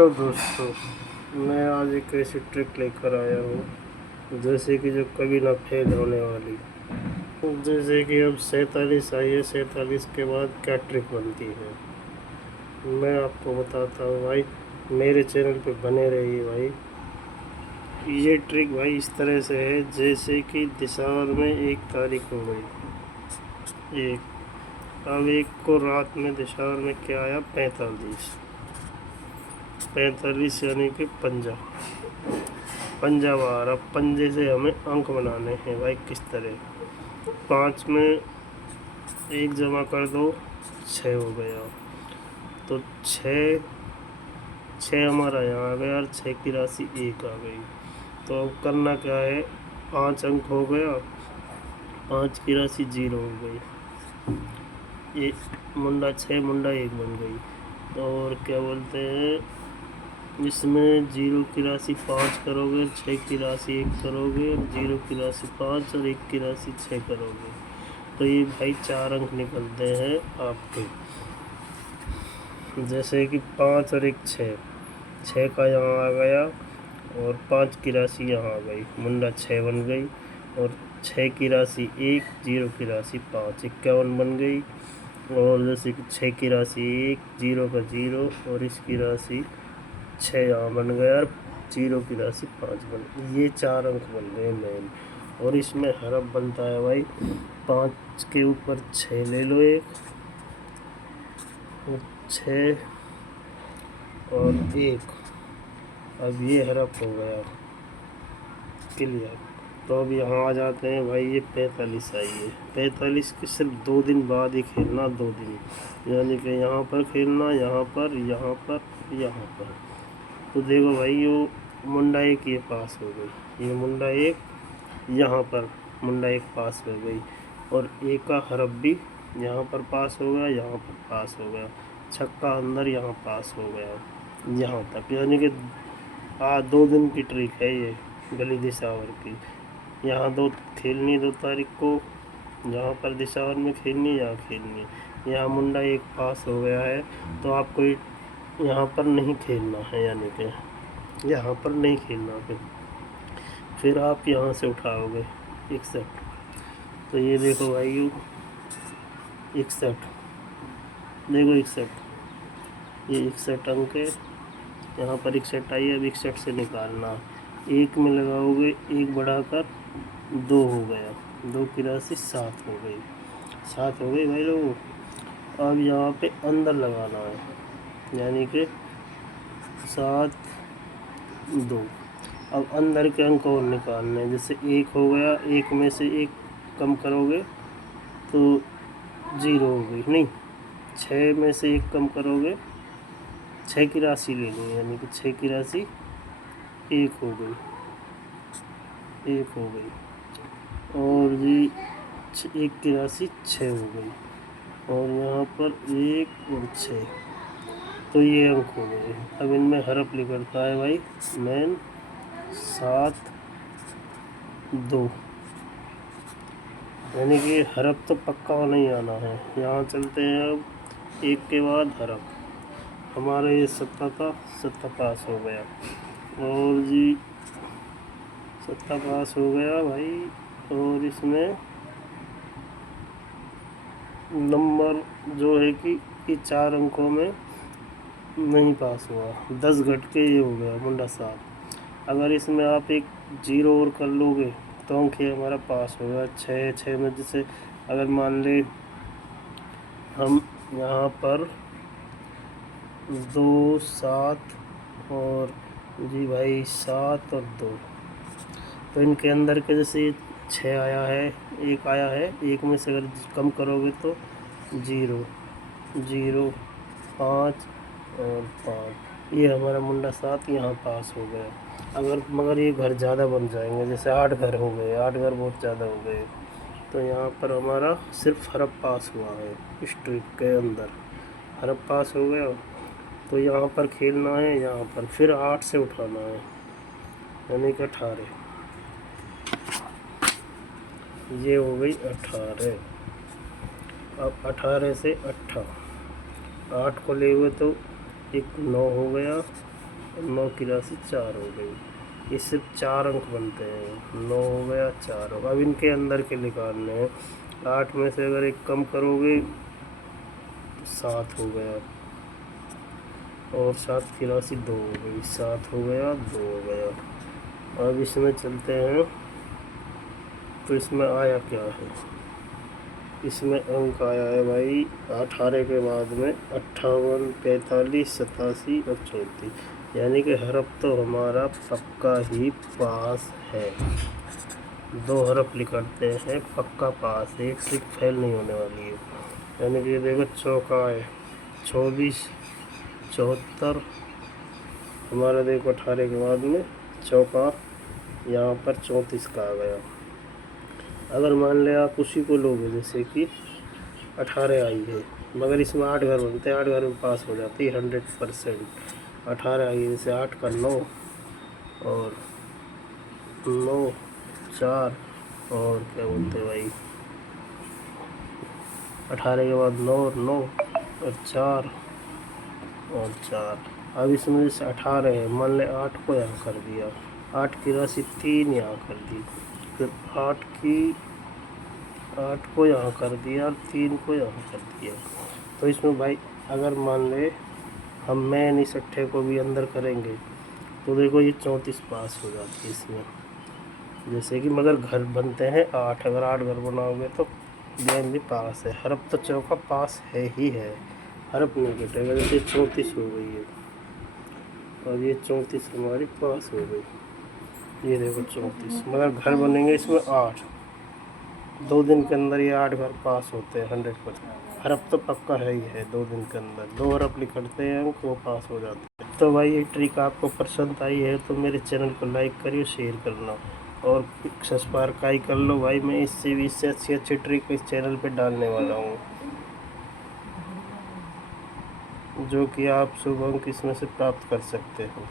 तो दोस्तों, मैं आज एक ऐसी ट्रिक लेकर आया हूँ जैसे कि जो कभी ना फेल होने वाली। जैसे कि अब 47 आई है, 47 के बाद क्या ट्रिक बनती है मैं आपको बताता हूँ भाई। मेरे चैनल पे बने रहिए भाई। ये ट्रिक भाई इस तरह से है जैसे कि दिसंबर में 1 तारीख हो गई, अब एक को रात में दिसंबर में क्या आया, 45 यानी कि पंजा बार। अब पंजे से हमें अंक बनाने हैं भाई। किस तरह, 5 में 1 जमा कर दो, 6 हो गया। तो छः हमारा यहाँ आ गया और 6 की राशि 1 आ गई। तो अब करना क्या है, 5 अंक हो गया, 5 की राशि 0 हो गई। ये मुंडा 6 मुंडा 1 बन गई। तो और क्या बोलते हैं, इसमें 0 की राशि 5 करोगे, 6 की राशि 1 करोगे, 0 की राशि 5 और 1 की राशि 6 करोगे, तो ये भाई 4 अंक निकलते हैं आपके। जैसे कि 5 और 1 6 का यहाँ आ गया और 5 की राशि यहाँ आ गई, मुंडा 6 बन गई। और 6 की राशि 1, 0 की राशि 5, 51 बन गई। और जैसे कि 6 की राशि 1, 0 का 0 और इसकी राशि 6 यहाँ बन गया और 0 की राशि 5 बन गई। ये 4 अंक बन गए मेन। और इसमें हरफ बनता है भाई, 5 के ऊपर 6 ले लो, 1 और 6 और 1। अब ये हरफ हो गया क्लियर। तो अब यहाँ आ जाते हैं भाई, ये 45 आई है। 45 के सिर्फ 2 दिन बाद ही खेलना, 2 दिन, यानी कि यहाँ पर खेलना, यहाँ पर, यहाँ पर, यहाँ पर। तो देखो भाई, वो मुंडा 1 ये पास हो गई, ये मुंडा 1 यहाँ पर मुंडा 1 पास हो गई। और 1 का हरफ भी यहाँ पर पास हो गया, यहाँ पर पास हो गया, छक्का अंदर यहाँ पास हो गया यहाँ तक। यानी कि 2 दिन की ट्रिक है ये गली दिशावर की। यहाँ 2 खेलनी, 2 तारीख को जहाँ पर दिशावर में खेलनी, यहाँ खेलनी। यहाँ मुंडा 1 पास हो गया है, तो आपको यहाँ पर नहीं खेलना है, यानी कि यहाँ पर नहीं खेलना। फिर आप यहाँ से उठाओगे 61। तो ये देखो भाई, 61, देखो 61, ये 61 अंक है। यहाँ पर 61 आई है, अब 61 से निकालना, 1 में लगाओगे, 1 बढ़ाकर 2 हो गया, 2 की राशि 7 हो गई, 7 हो गई भाई लोगों। अब यहाँ पे अंदर लगाना है, यानी कि 7 2। अब अंदर के अंक और निकालने हैं, जैसे 1 हो गया, 1 में से 1 कम करोगे तो 0 हो गई, नहीं, 6 में से 1 कम करोगे, 6 की राशि ले लो, यानी कि 6 की राशि 1 हो गई, 1 हो गई। और जी 1 की राशि 6 हो गई, और यहाँ पर 1 और 6, तो ये अंक हो गए। अब इनमें हरफ निकलता है भाई मैन 7 2, यानी कि हरफ तो पक्का नहीं आना है। यहाँ चलते हैं अब 1 के बाद हरफ। हमारा ये 7 था, 7 पास हो गया, और जी 7 पास हो गया भाई। और इसमें नंबर जो है कि ये 4 अंकों में नहीं पास हुआ, 10 घट के ये हो गया मुंडा 7। अगर इसमें आप एक 0 और कर लोगे तो अंक ये हमारा पास होगा। 6 में जैसे अगर मान ले हम यहाँ पर 2 7 और जी भाई 7 और 2, तो इनके अंदर के जैसे 6 आया है, 1 आया है, 1 में से अगर कम करोगे तो 0 0 5 और 5, ये हमारा मुंडा 7 यहाँ पास हो गया। मगर ये घर ज़्यादा बन जाएंगे, जैसे 8 घर हो गए, 8 घर बहुत ज़्यादा हो गए, तो यहाँ पर हमारा सिर्फ हरफ पास हुआ है। इस ट्रिक के अंदर हरफ पास हो गया, तो यहाँ पर खेलना है, यहाँ पर फिर 8 से उठाना है, यानी कि 18, ये हो गई 18। अब 18 से 8 को ले हुए तो 1 9 हो गया, 9 की राशि 4 हो गई। ये सिर्फ 4 अंक बनते हैं। 9 हो गया, 4 होगा। अब इनके अंदर के निकालने हैं। 8 में से अगर एक कम करोगे तो 7 हो गया, और 7 की राशि 2 हो गई। 7 हो गया, 2 हो गया। अब इसमें चलते हैं, तो इसमें आया क्या है? इसमें अंक आया है भाई 18 के बाद में 58, 45, 87 और 34। यानी कि हरफ तो हमारा पक्का ही पास है। 2 हरफ लिखते हैं, पक्का पास, एक सिर्फ फेल नहीं होने वाली है। यानी कि देखो चौका है 24, 74, हमारा देखो 18 के बाद में चौका यहाँ पर 34 का आ गया। अगर मान ले आप उसी को लोगे, जैसे कि 18 आई है, मगर इसमें 8 घर बनते हैं, 8 घर में पास हो जाती है 100%। 18 आई है, जैसे 8 का 9 और 9, 4 और क्या बोलते हैं भाई, 18 के बाद 9 और 9 और 4 और 4। अब इसमें जैसे 18 है, मान लें 8 को यहाँ कर दिया, 8 की राशि 3 यहाँ कर दी, फिर 8 को यहाँ कर दिया और 3 को यहाँ कर दिया। तो इसमें भाई अगर मान ले हम मैन इस अट्ठे को भी अंदर करेंगे तो देखो ये 34 पास हो जाती है इसमें। जैसे कि मगर घर बनते हैं 8, अगर 8 घर बनाओगे तो गेम भी पास है। हरफ तो चौका पास है ही है, हरफ नहीं कटेगा। जैसे 34 हो गई है और ये 34 हमारी पास हो गई। ये देखो 34, मगर घर बनेंगे इसमें 8। 2 दिन के अंदर ये 8 घर पास होते हैं 100%। हरफ तो पक्का है ही है, 2 दिन के अंदर 2 हरफ लिखते हैं अंक, वो पास हो जाते हैं। तो भाई ये ट्रिक आपको पसंद आई है तो मेरे चैनल को लाइक करिए, शेयर करना और सब्सक्राइब कर लो भाई। मैं इससे भी इससे अच्छी अच्छी ट्रिक इस चैनल पे डालने वाला हूँ, जो कि आप शुभ अंक इसमें से प्राप्त कर सकते हो।